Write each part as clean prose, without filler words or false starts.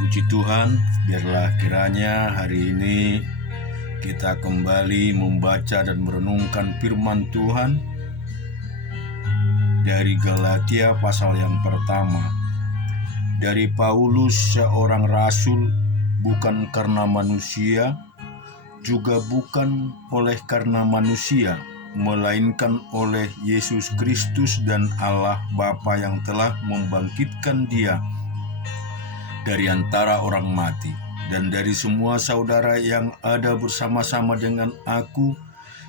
Puji Tuhan, biarlah kiranya hari ini kita kembali membaca dan merenungkan firman Tuhan dari Galatia pasal yang pertama. Dari Paulus, seorang rasul, bukan karena manusia, juga bukan oleh karena manusia, melainkan oleh Yesus Kristus dan Allah Bapa yang telah membangkitkan Dia dari antara orang mati, dan dari semua saudara yang ada bersama-sama dengan aku,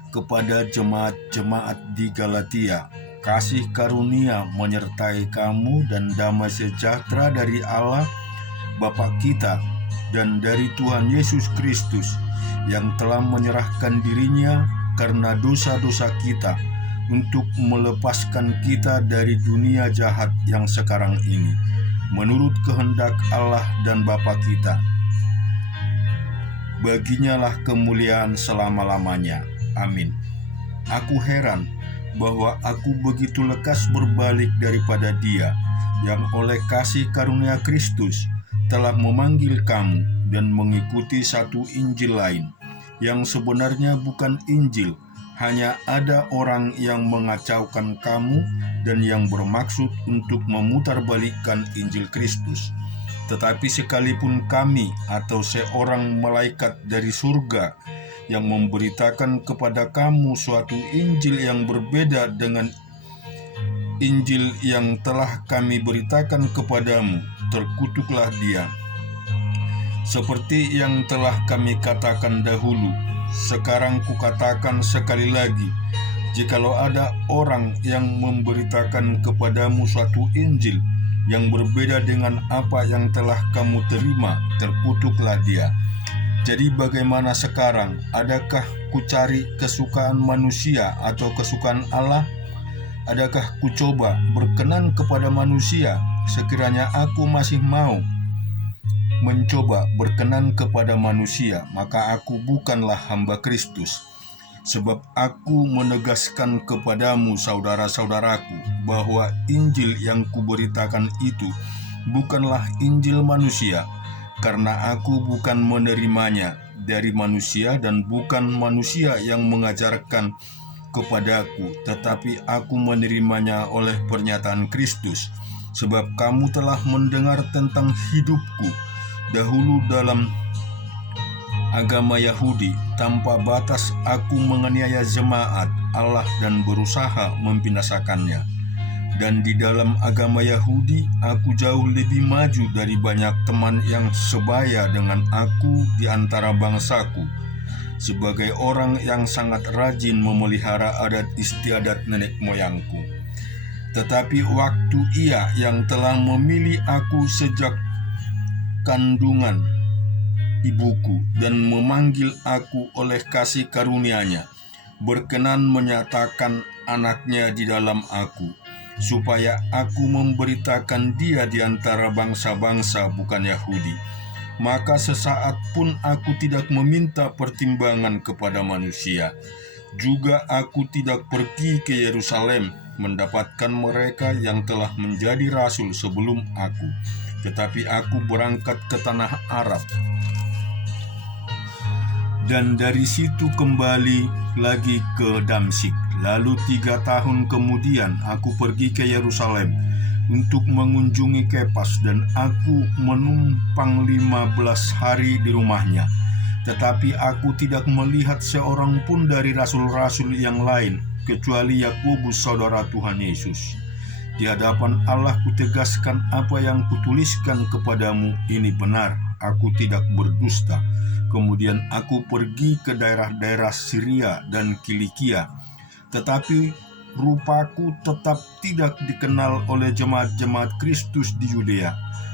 kepada jemaat-jemaat di Galatia, kasih karunia menyertai kamu dan damai sejahtera dari Allah Bapa kita dan dari Tuhan Yesus Kristus, yang telah menyerahkan dirinya karena dosa-dosa kita untuk melepaskan kita dari dunia jahat yang sekarang ini, menurut kehendak Allah dan Bapa kita. Baginya lah kemuliaan selama-lamanya. Amin. Aku heran bahwa aku begitu lekas berbalik daripada Dia, yang oleh kasih karunia Kristus telah memanggil kamu dan mengikuti satu Injil lain, yang sebenarnya bukan Injil. Hanya ada orang yang mengacaukan kamu dan yang bermaksud untuk memutarbalikkan Injil Kristus. Tetapi sekalipun kami atau seorang malaikat dari surga yang memberitakan kepada kamu suatu Injil yang berbeda dengan Injil yang telah kami beritakan kepadamu, terkutuklah dia. Seperti yang telah kami katakan dahulu, sekarang kukatakan sekali lagi, jikalau ada orang yang memberitakan kepadamu suatu Injil yang berbeda dengan apa yang telah kamu terima, terkutuklah dia. Jadi bagaimana sekarang? Adakah kucari kesukaan manusia atau kesukaan Allah? Adakah kucoba berkenan kepada manusia? Sekiranya aku masih mau mencoba berkenan kepada manusia, maka aku bukanlah hamba Kristus. Sebab aku menegaskan kepadamu, saudara-saudaraku, bahwa Injil yang kuberitakan itu bukanlah Injil manusia, karena aku bukan menerimanya dari manusia dan bukan manusia yang mengajarkan kepadaku, tetapi aku menerimanya oleh pernyataan Kristus. Sebab kamu telah mendengar tentang hidupku dahulu dalam agama Yahudi. Tanpa batas aku menganiaya jemaat Allah dan berusaha membinasakannya. Dan di dalam agama Yahudi aku jauh lebih maju dari banyak teman yang sebaya dengan aku di antara bangsaku, sebagai orang yang sangat rajin memelihara adat istiadat nenek moyangku. Tetapi waktu Ia yang telah memilih aku sejak kandungan ibuku dan memanggil aku oleh kasih karunia-Nya, berkenan menyatakan anaknya di dalam aku, supaya aku memberitakan Dia di antara bangsa-bangsa bukan Yahudi. Maka sesaat pun aku tidak meminta pertimbangan kepada manusia. Juga aku tidak pergi ke Yerusalem mendapatkan mereka yang telah menjadi rasul sebelum aku, tetapi aku berangkat ke tanah Arab, dan dari situ kembali lagi ke Damsyik. Lalu 3 tahun kemudian aku pergi ke Yerusalem untuk mengunjungi Kepas, dan aku menumpang 15 hari di rumahnya. Tetapi aku tidak melihat seorang pun dari rasul-rasul yang lain, kecuali Yakobus saudara Tuhan Yesus. Di hadapan Allah kutegaskan apa yang kutuliskan kepadamu ini benar, aku tidak berdusta. Kemudian aku pergi ke daerah-daerah Syria dan Kilikia, tetapi rupaku tetap tidak dikenal oleh jemaat-jemaat Kristus di Yudea.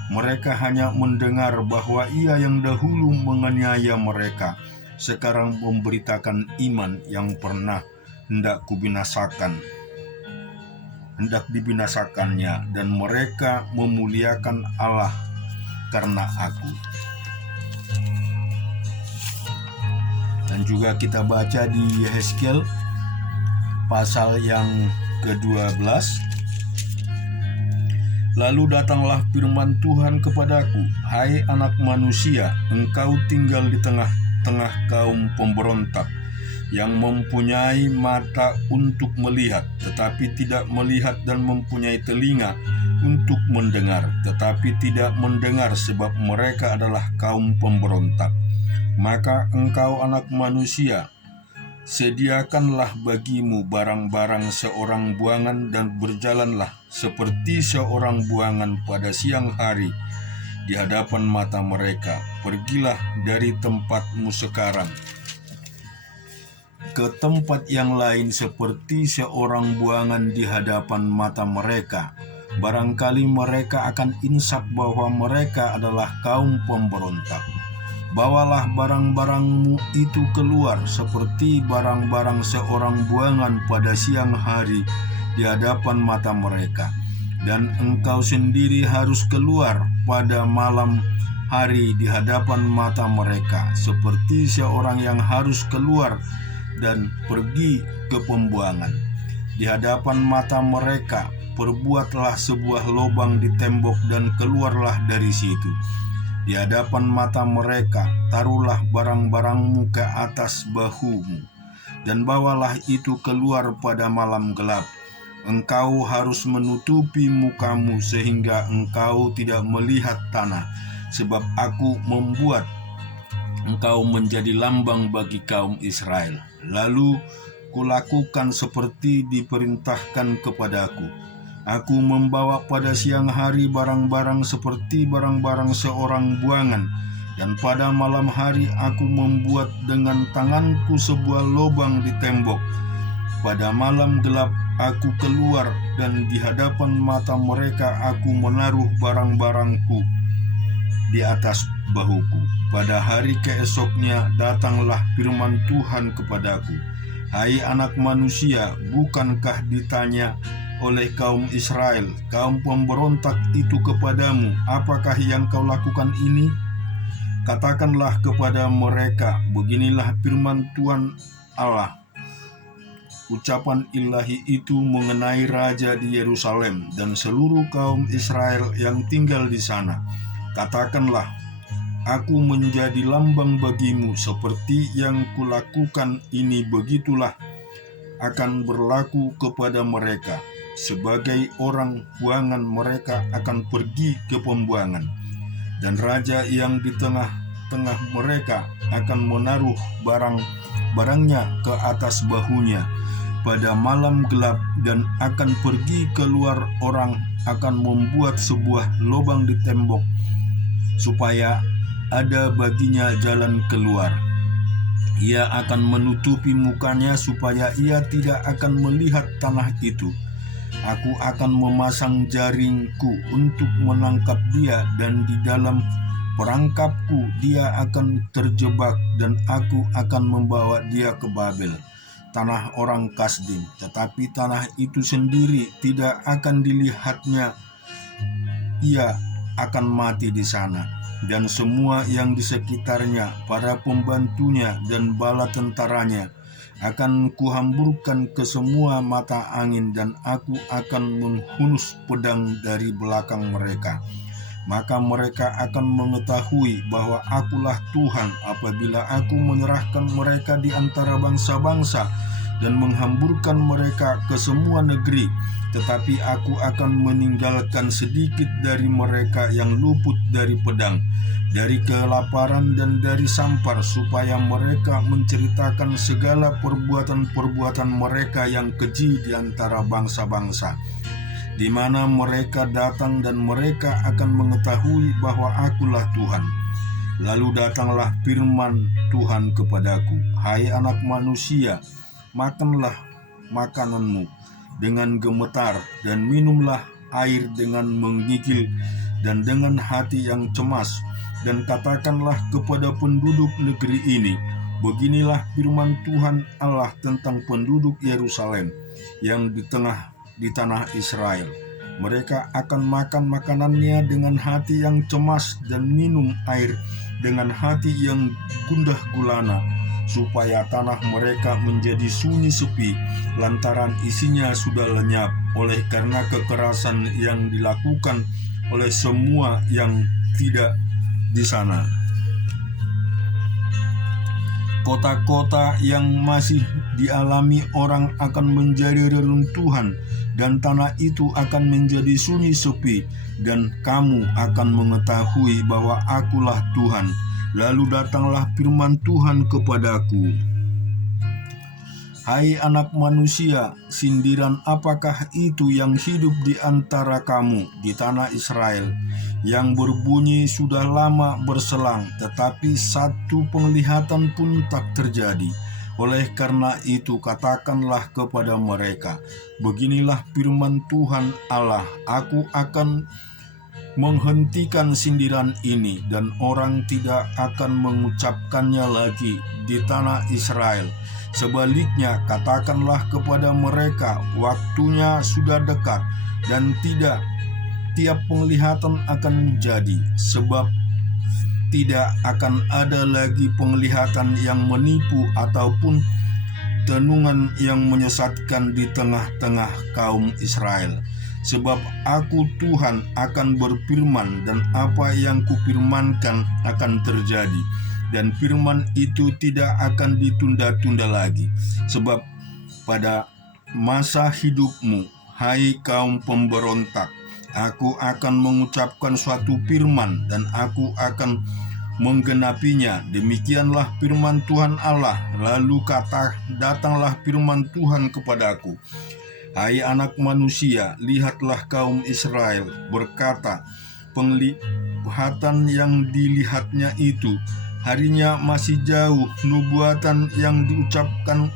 Mereka hanya mendengar bahwa Ia yang dahulu menganiaya mereka, sekarang memberitakan iman yang pernah hendak dibinasakannya, dan mereka memuliakan Allah karena aku. Dan juga kita baca di Yehezkiel pasal yang ke-12 Lalu datanglah firman Tuhan kepadaku, "Hai anak manusia, engkau tinggal di tengah-tengah kaum pemberontak, yang mempunyai mata untuk melihat, tetapi tidak melihat, dan mempunyai telinga untuk mendengar, tetapi tidak mendengar, sebab mereka adalah kaum pemberontak. Maka engkau, anak manusia, sediakanlah bagimu barang-barang seorang buangan, dan berjalanlah seperti seorang buangan pada siang hari di hadapan mata mereka. Pergilah dari tempatmu sekarang ke tempat yang lain seperti seorang buangan di hadapan mata mereka. Barangkali mereka akan insaf bahwa mereka adalah kaum pemberontak. Bawalah barang-barangmu itu keluar seperti barang-barang seorang buangan pada siang hari di hadapan mata mereka. Dan engkau sendiri harus keluar pada malam hari di hadapan mata mereka, seperti seorang yang harus keluar dan pergi ke pembuangan. Di hadapan mata mereka, perbuatlah sebuah lubang di tembok dan keluarlah dari situ. Di hadapan mata mereka, taruhlah barang-barangmu ke atas bahumu, dan bawalah itu keluar pada malam gelap. Engkau harus menutupi mukamu sehingga engkau tidak melihat tanah, sebab aku membuat engkau menjadi lambang bagi kaum Israel. Lalu kulakukan seperti diperintahkan kepadaku. Aku membawa pada siang hari barang-barang seperti barang-barang seorang buangan, dan pada malam hari aku membuat dengan tanganku sebuah lubang di tembok. Pada malam gelap aku keluar, dan di hadapan mata mereka aku menaruh barang-barangku di atas bahuku. Pada hari keesoknya datanglah firman Tuhan kepadaku, "Hai anak manusia, bukankah ditanya oleh kaum Israel, kaum pemberontak itu kepadamu, apakah yang kau lakukan ini? Katakanlah kepada mereka, beginilah firman Tuhan Allah. Ucapan ilahi itu mengenai raja di Yerusalem dan seluruh kaum Israel yang tinggal di sana. Katakanlah, aku menjadi lambang bagimu, seperti yang kulakukan ini begitulah akan berlaku kepada mereka. Sebagai orang buangan mereka akan pergi ke pembuangan, dan raja yang di tengah-tengah mereka akan menaruh barang-barangnya ke atas bahunya pada malam gelap, dan akan pergi keluar. Orang akan membuat sebuah lubang di tembok supaya ada baginya jalan keluar. Ia akan menutupi mukanya supaya ia tidak akan melihat tanah itu. Aku akan memasang jaringku untuk menangkap dia, dan di dalam perangkapku dia akan terjebak, dan aku akan membawa dia ke Babel, tanah orang Kasdim. Tetapi tanah itu sendiri tidak akan dilihatnya. Ia akan mati di sana, dan semua yang di sekitarnya, para pembantunya dan bala tentaranya, akan kuhamburkan ke semua mata angin, dan aku akan menghunus pedang dari belakang mereka. Maka mereka akan mengetahui bahwa akulah Tuhan apabila aku menyerahkan mereka di antara bangsa-bangsa dan menghamburkan mereka ke semua negeri. Tetapi aku akan meninggalkan sedikit dari mereka yang luput dari pedang, dari kelaparan dan dari sampar, supaya mereka menceritakan segala perbuatan-perbuatan mereka yang keji di antara bangsa-bangsa, di mana mereka datang, dan mereka akan mengetahui bahwa akulah Tuhan. Lalu datanglah firman Tuhan kepadaku, "Hai anak manusia, makanlah makananmu dengan gemetar, dan minumlah air dengan menggigil dan dengan hati yang cemas, dan katakanlah kepada penduduk negeri ini, beginilah firman Tuhan Allah tentang penduduk Yerusalem yang di tanah Israel. Mereka akan makan makanannya dengan hati yang cemas, dan minum air dengan hati yang gundah gulana, supaya tanah mereka menjadi sunyi sepi, lantaran isinya sudah lenyap oleh karena kekerasan yang dilakukan oleh semua yang tidak di sana. Kota-kota yang masih dialami orang akan menjadi reruntuhan, dan tanah itu akan menjadi sunyi sepi, dan kamu akan mengetahui bahwa Akulah Tuhan. Lalu datanglah firman Tuhan kepadaku. Hai anak manusia, sindiran apakah itu yang hidup di antara kamu di tanah Israel, yang berbunyi sudah lama berselang, tetapi satu penglihatan pun tak terjadi? Oleh karena itu katakanlah kepada mereka, beginilah firman Tuhan Allah, Aku akan menghentikan sindiran ini, dan orang tidak akan mengucapkannya lagi di tanah Israel. Sebaliknya katakanlah kepada mereka, waktunya sudah dekat, dan tidak tiap penglihatan akan jadi, sebab tidak akan ada lagi penglihatan yang menipu ataupun tenungan yang menyesatkan di tengah-tengah kaum Israel. Sebab Aku Tuhan akan berfirman, dan apa yang kupirmankan akan terjadi, dan firman itu tidak akan ditunda-tunda lagi. Sebab pada masa hidupmu, hai kaum pemberontak, Aku akan mengucapkan suatu firman, dan Aku akan menggenapinya. Demikianlah firman Tuhan Allah. Lalu datanglah firman Tuhan kepadaku. Hai anak manusia, lihatlah kaum Israel berkata, penglihatan yang dilihatnya itu, harinya masih jauh, nubuatan yang diucapkan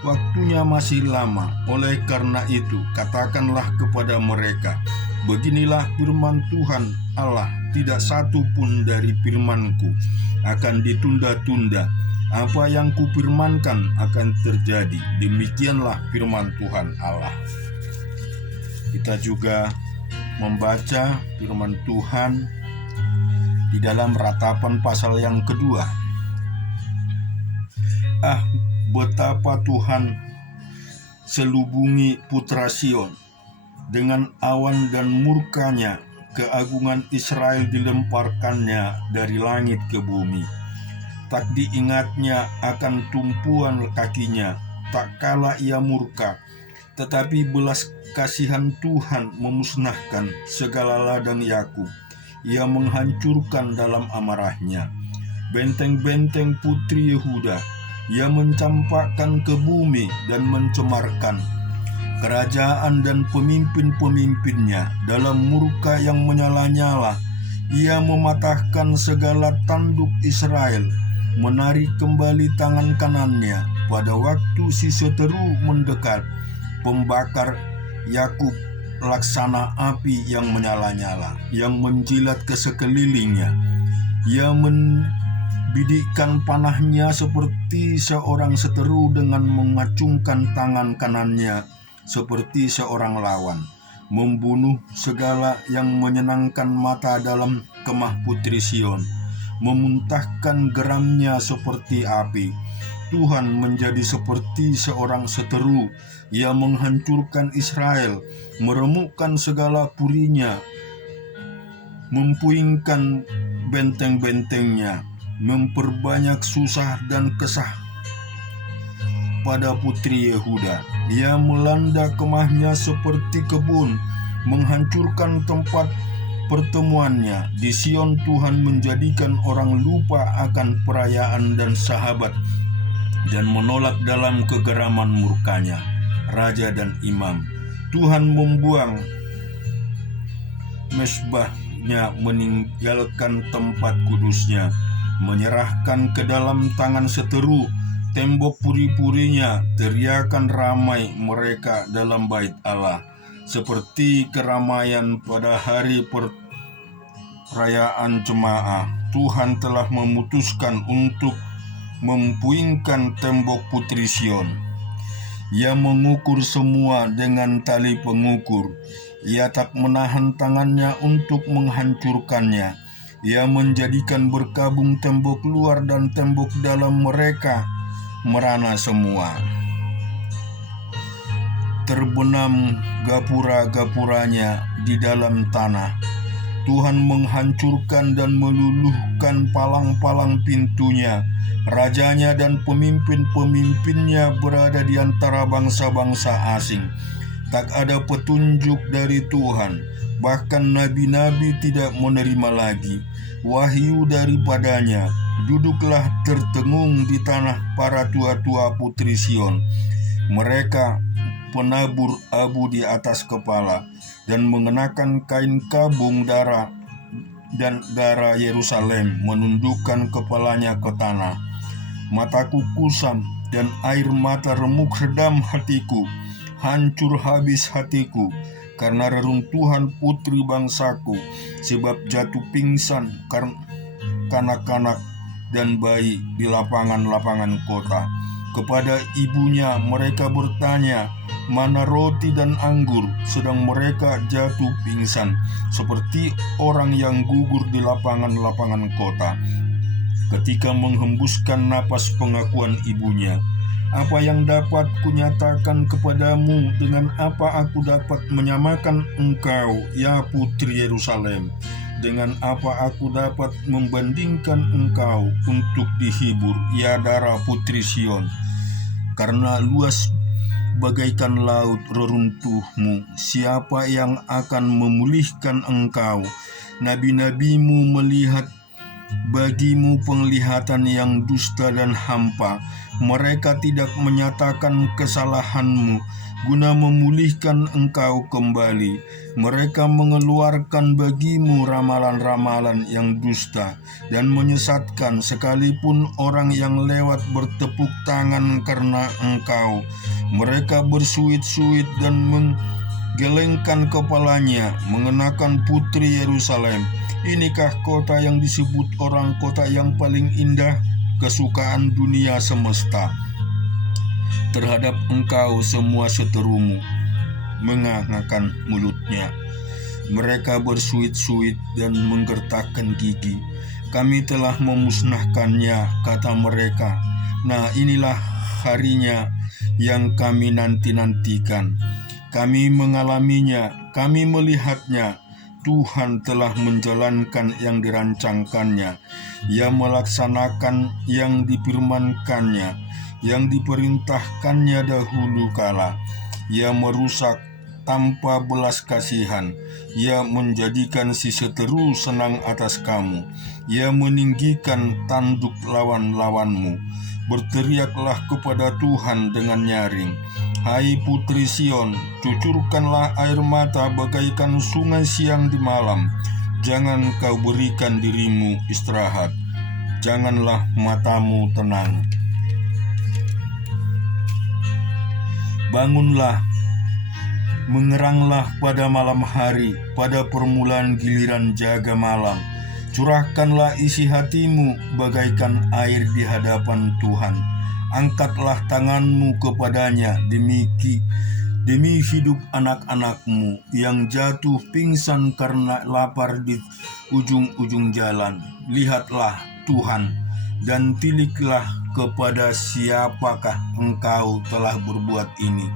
waktunya masih lama. Oleh karena itu katakanlah kepada mereka, beginilah firman Tuhan Allah, tidak satu pun dari firman-Ku akan ditunda-tunda. Apa yang kupirmankan akan terjadi. Demikianlah firman Tuhan Allah. Kita juga membaca firman Tuhan di dalam Ratapan pasal yang kedua. Betapa Tuhan selubungi putra Sion dengan awan dan murkanya, keagungan Israel dilemparkannya dari langit ke bumi. Tak diingatnya akan tumpuan kakinya, tak kala ia murka, tetapi belas kasihan Tuhan memusnahkan segala ladang Yakub. Ia menghancurkan dalam amarahnya benteng-benteng putri Yehuda. Ia mencampakkan ke bumi dan mencemarkan kerajaan dan pemimpin-pemimpinnya dalam murka yang menyala-nyala. Ia mematahkan segala tanduk Israel, menarik kembali tangan kanannya pada waktu si seteru mendekat, pembakar Yakub laksana api yang menyala-nyala, yang menjilat ke sekelilingnya. Ia membidikkan panahnya seperti seorang seteru dengan mengacungkan tangan kanannya seperti seorang lawan, membunuh segala yang menyenangkan mata dalam kemah putri Sion, memuntahkan geramnya seperti api. Tuhan menjadi seperti seorang seteru. Ia menghancurkan Israel, meremukkan segala purinya, mempuingkan benteng-bentengnya, memperbanyak susah dan kesah pada putri Yehuda. Ia melanda kemahnya seperti kebun, menghancurkan tempat pertemuannya. Di Sion Tuhan menjadikan orang lupa akan perayaan dan sahabat, dan menolak dalam kegeraman murkanya raja dan imam. Tuhan membuang mesbahnya, meninggalkan tempat kudusnya, menyerahkan ke dalam tangan seteru tembok puri-purinya. Teriakan ramai mereka dalam bait Allah, seperti keramaian pada hari perayaan jemaah. Tuhan telah memutuskan untuk mempuingkan tembok putri Sion. Ia mengukur semua dengan tali pengukur. Ia tak menahan tangannya untuk menghancurkannya. Ia menjadikan berkabung tembok luar dan tembok dalam mereka merana semua. terbenam gapura-gapuranya di dalam tanah. Tuhan menghancurkan dan meluluhkan palang-palang pintunya. Rajanya dan pemimpin-pemimpinnya berada di antara bangsa-bangsa asing. Tak ada petunjuk dari Tuhan, bahkan nabi-nabi tidak menerima lagi wahyu daripadanya. Duduklah tertengung di tanah para tua-tua putri Sion. Mereka penabur abu di atas kepala dan mengenakan kain kabung darah Yerusalem, menundukkan kepalanya ke tanah. Mataku kusam dan air mata remuk redam hatiku. Hancur habis hatiku karena reruntuhan putri bangsaku, sebab jatuh pingsan kanak-kanak dan bayi di lapangan-lapangan kota. Kepada ibunya mereka bertanya, mana roti dan anggur, sedang mereka jatuh pingsan, seperti orang yang gugur di lapangan-lapangan kota. Ketika menghembuskan napas pengakuan ibunya, apa yang dapat kunyatakan kepadamu, dengan apa aku dapat menyamakan engkau, ya putri Yerusalem? Dengan apa aku dapat membandingkan engkau untuk dihibur, ya Dara putri Sion? Karena luas bagaikan laut reruntuhmu, siapa yang akan memulihkan engkau? Nabi-nabimu melihat bagimu penglihatan yang dusta dan hampa. Mereka tidak menyatakan kesalahanmu guna memulihkan engkau kembali. Mereka mengeluarkan bagimu ramalan-ramalan yang dusta dan menyesatkan, sekalipun orang yang lewat bertepuk tangan karena engkau. Mereka bersuit-suit dan menggelengkan kepalanya, mengenakan putri Yerusalem. Inikah kota yang disebut orang kota yang paling indah, kesukaan dunia semesta? Terhadap engkau semua seterumu mengangangkan mulutnya. Mereka bersuit-suit dan menggertakkan gigi. Kami telah memusnahkannya, kata mereka. Nah, inilah harinya yang kami nanti-nantikan. Kami mengalaminya, kami melihatnya. Tuhan telah menjalankan yang dirancangkannya. Ia melaksanakan yang difirmankannya, yang diperintahkannya dahulu kala. Ia merusak tanpa belas kasihan. Ia menjadikan si seteru senang atas kamu. Ia meninggikan tanduk lawan-lawanmu. Berteriaklah kepada Tuhan dengan nyaring. Hai putri Sion, cucurkanlah air mata bagaikan sungai siang di malam. Jangan kau berikan dirimu istirahat. Janganlah matamu tenang. Bangunlah, mengeranglah pada malam hari, pada permulaan giliran jaga malam. Curahkanlah isi hatimu bagaikan air di hadapan Tuhan. Angkatlah tanganmu kepadanya demi hidup anak-anakmu yang jatuh pingsan karena lapar di ujung-ujung jalan. Lihatlah Tuhan dan tiliklah kepada siapakah engkau telah berbuat ini.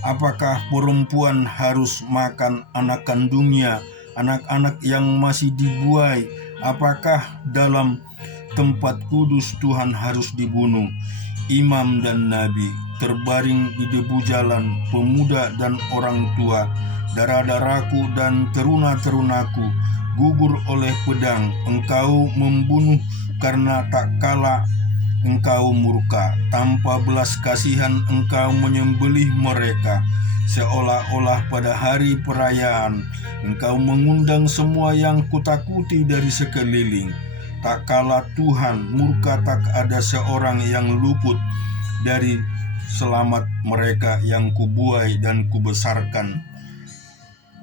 Apakah perempuan harus makan anak kandungnya, anak-anak yang masih dibuai? Apakah dalam tempat kudus Tuhan harus dibunuh imam dan nabi, terbaring di debu jalan, pemuda dan orang tua, darah-darahku dan teruna-terunaku gugur oleh pedang. Engkau membunuh karena tak kala engkau murka, tanpa belas kasihan engkau menyembelih mereka. Seolah-olah pada hari perayaan engkau mengundang semua yang kutakuti dari sekeliling. Tak kala Tuhan murka, tak ada seorang yang luput dari selamat. Mereka yang kubuai dan kubesarkan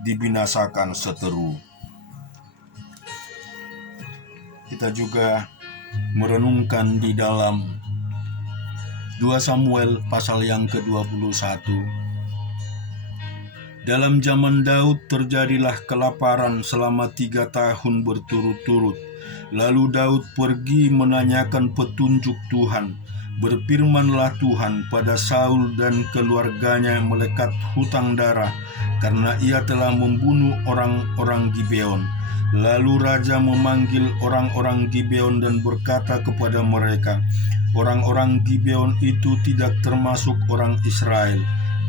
dibinasakan seteru. Kita juga merenungkan di dalam 2 Samuel pasal yang ke-21. Dalam zaman Daud terjadilah kelaparan selama 3 tahun berturut-turut. Lalu Daud pergi menanyakan petunjuk Tuhan. Berfirmanlah Tuhan pada Saul dan keluarganya melekat hutang darah, karena ia telah membunuh orang-orang Gibeon. Lalu raja memanggil orang-orang Gibeon dan berkata kepada mereka, orang-orang Gibeon itu tidak termasuk orang Israel,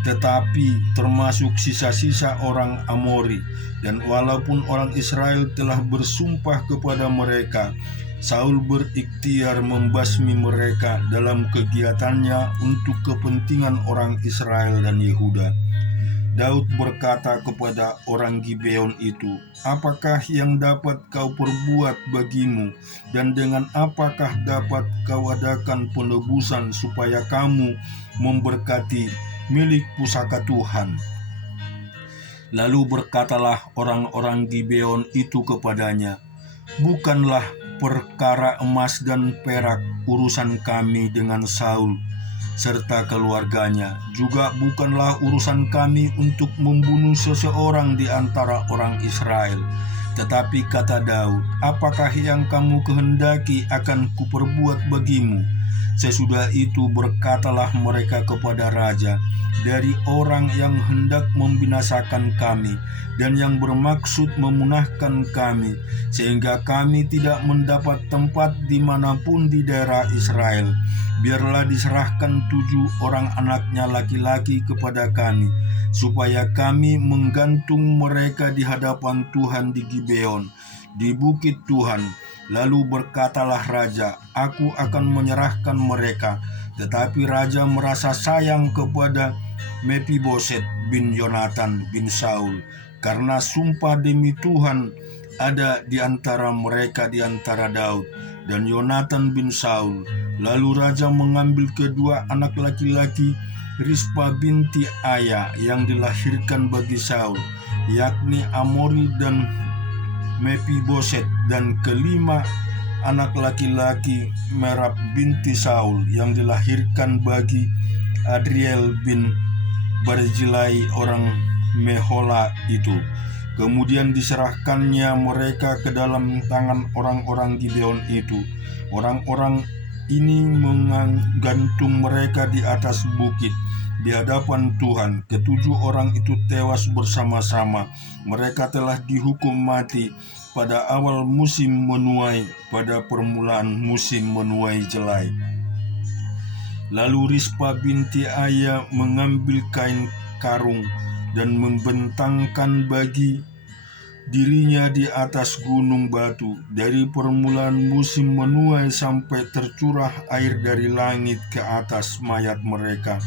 tetapi termasuk sisa-sisa orang Amori. Dan walaupun orang Israel telah bersumpah kepada mereka, Saul berikhtiar membasmi mereka dalam kegiatannya untuk kepentingan orang Israel dan Yehuda. Daud berkata kepada orang Gibeon itu, apakah yang dapat kau perbuat bagimu, dan dengan apakah dapat kau adakan penebusan supaya kamu memberkati milik pusaka Tuhan? Lalu berkatalah orang-orang Gibeon itu kepadanya, bukanlah perkara emas dan perak urusan kami dengan Saul serta keluarganya, juga bukanlah urusan kami untuk membunuh seseorang di antara orang Israel. Tetapi kata Daud, apakah yang kamu kehendaki akan kuperbuat bagimu? Sesudah itu berkatalah mereka kepada raja, dari orang yang hendak membinasakan kami dan yang bermaksud memunahkan kami, sehingga kami tidak mendapat tempat dimanapun di daerah Israel, biarlah diserahkan 7 orang anaknya laki-laki kepada kami, supaya kami menggantung mereka di hadapan Tuhan di Gibeon, di bukit Tuhan. Lalu berkatalah raja, aku akan menyerahkan mereka. Tetapi raja merasa sayang kepada Mephiboset bin Yonatan bin Saul, karena sumpah demi Tuhan ada di antara mereka, di antara Daud dan Yonatan bin Saul. Lalu raja mengambil kedua anak laki-laki Rispa binti Aya yang dilahirkan bagi Saul, yakni Amori dan Mephiboset, dan kelima anak laki-laki Merab binti Saul yang dilahirkan bagi Adriel bin Barzilai orang Mehola itu. Kemudian diserahkannya mereka ke dalam tangan orang-orang Gibeon itu. Orang-orang ini menggantung mereka di atas bukit di hadapan Tuhan. Ketujuh orang itu tewas bersama-sama. Mereka telah dihukum mati pada awal musim menuai, pada permulaan musim menuai jelai. Lalu Rispa binti Aya mengambil kain karung dan membentangkan bagi dirinya di atas gunung batu dari permulaan musim menuai sampai tercurah air dari langit ke atas mayat mereka.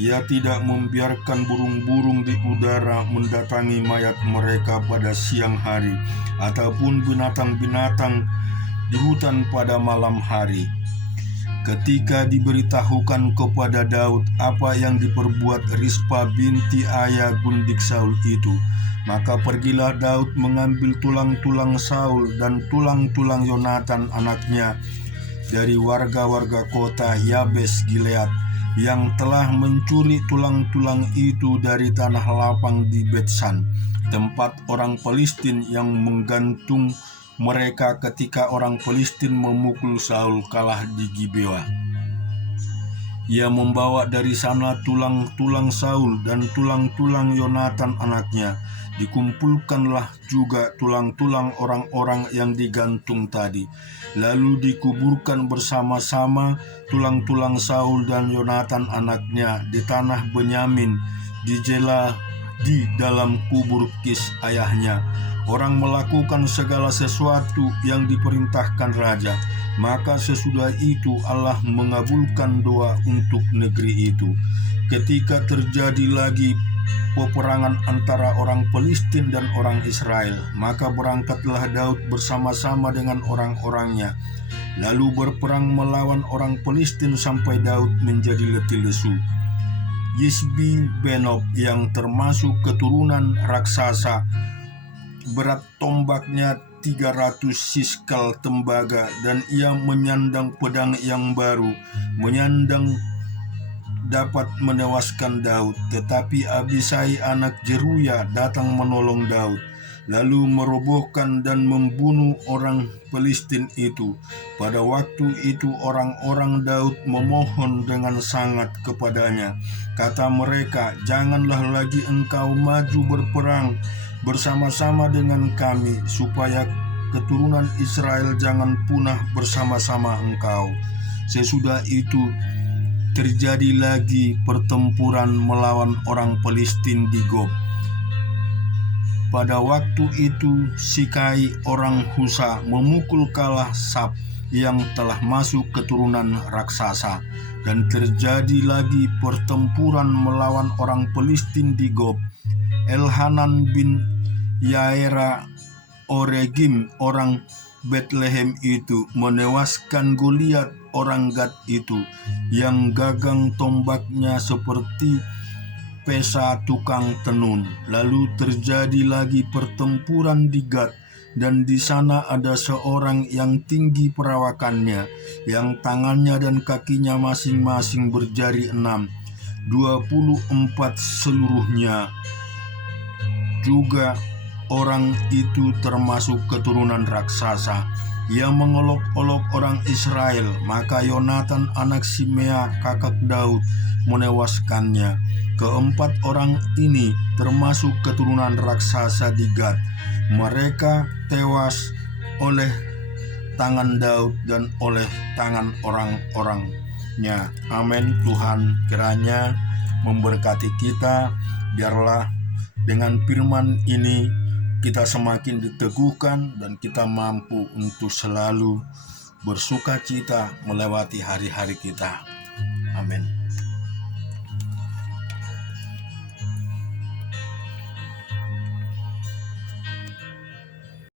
Ia tidak membiarkan burung-burung di udara mendatangi mayat mereka pada siang hari, ataupun binatang-binatang di hutan pada malam hari. Ketika diberitahukan kepada Daud apa yang diperbuat Rispa binti Aya gundik Saul itu, maka pergilah Daud mengambil tulang-tulang Saul dan tulang-tulang Yonatan anaknya dari warga-warga kota Yabes Gilead yang telah mencuri tulang-tulang itu dari tanah lapang di Betsan, tempat orang Filistin yang menggantung mereka ketika orang Filistin memukul Saul kalah di Gibeah. Ia membawa dari sana tulang-tulang Saul dan tulang-tulang Yonatan anaknya. Dikumpulkanlah juga tulang-tulang orang-orang yang digantung tadi. Lalu dikuburkan bersama-sama tulang-tulang Saul dan Yonatan anaknya di tanah Benyamin, di Jela, di dalam kubur Kis ayahnya. Orang melakukan segala sesuatu yang diperintahkan raja. Maka sesudah itu Allah mengabulkan doa untuk negeri itu. Ketika terjadi lagi peperangan antara orang Filistin dan orang Israel, maka berangkatlah Daud bersama-sama dengan orang-orangnya, lalu berperang melawan orang Filistin sampai Daud menjadi letih lesu. Yisbi Benob yang termasuk keturunan raksasa, berat tombaknya 300 siskal tembaga, dan ia menyandang pedang yang baru, menyandang dapat menewaskan Daud. Tetapi Abisai anak Jeruya datang menolong Daud. lalu merobohkan dan membunuh orang Filistin itu. Pada waktu itu orang-orang Daud memohon dengan sangat kepadanya. Kata mereka, "Janganlah lagi engkau maju berperang bersama-sama dengan kami, supaya keturunan Israel jangan punah bersama-sama engkau." Sesudah itu terjadi lagi pertempuran melawan orang Filistin di Gob. Pada waktu itu Sikai orang Husa memukul kalah Sab yang telah masuk keturunan raksasa, dan terjadi lagi pertempuran melawan orang Filistin di Gob. Elhanan bin Yaera Oregim orang Betlehem itu menewaskan Goliat orang Gad itu, yang gagang tombaknya seperti pesa tukang tenun. Lalu terjadi lagi pertempuran di Gad, dan di sana ada seorang yang tinggi perawakannya, yang tangannya dan kakinya masing-masing berjari 6, 24 seluruhnya. Juga orang itu termasuk keturunan raksasa. Ia mengolok-olok orang Israel, maka Yonatan anak Simea kakak Daud menewaskannya. Keempat orang ini termasuk keturunan raksasa di Gad. Mereka tewas oleh tangan Daud dan oleh tangan orang-orangnya. Amin. Tuhan kiranya memberkati kita. Biarlah dengan firman ini kita semakin diteguhkan dan kita mampu untuk selalu bersuka cita melewati hari-hari kita. Amin.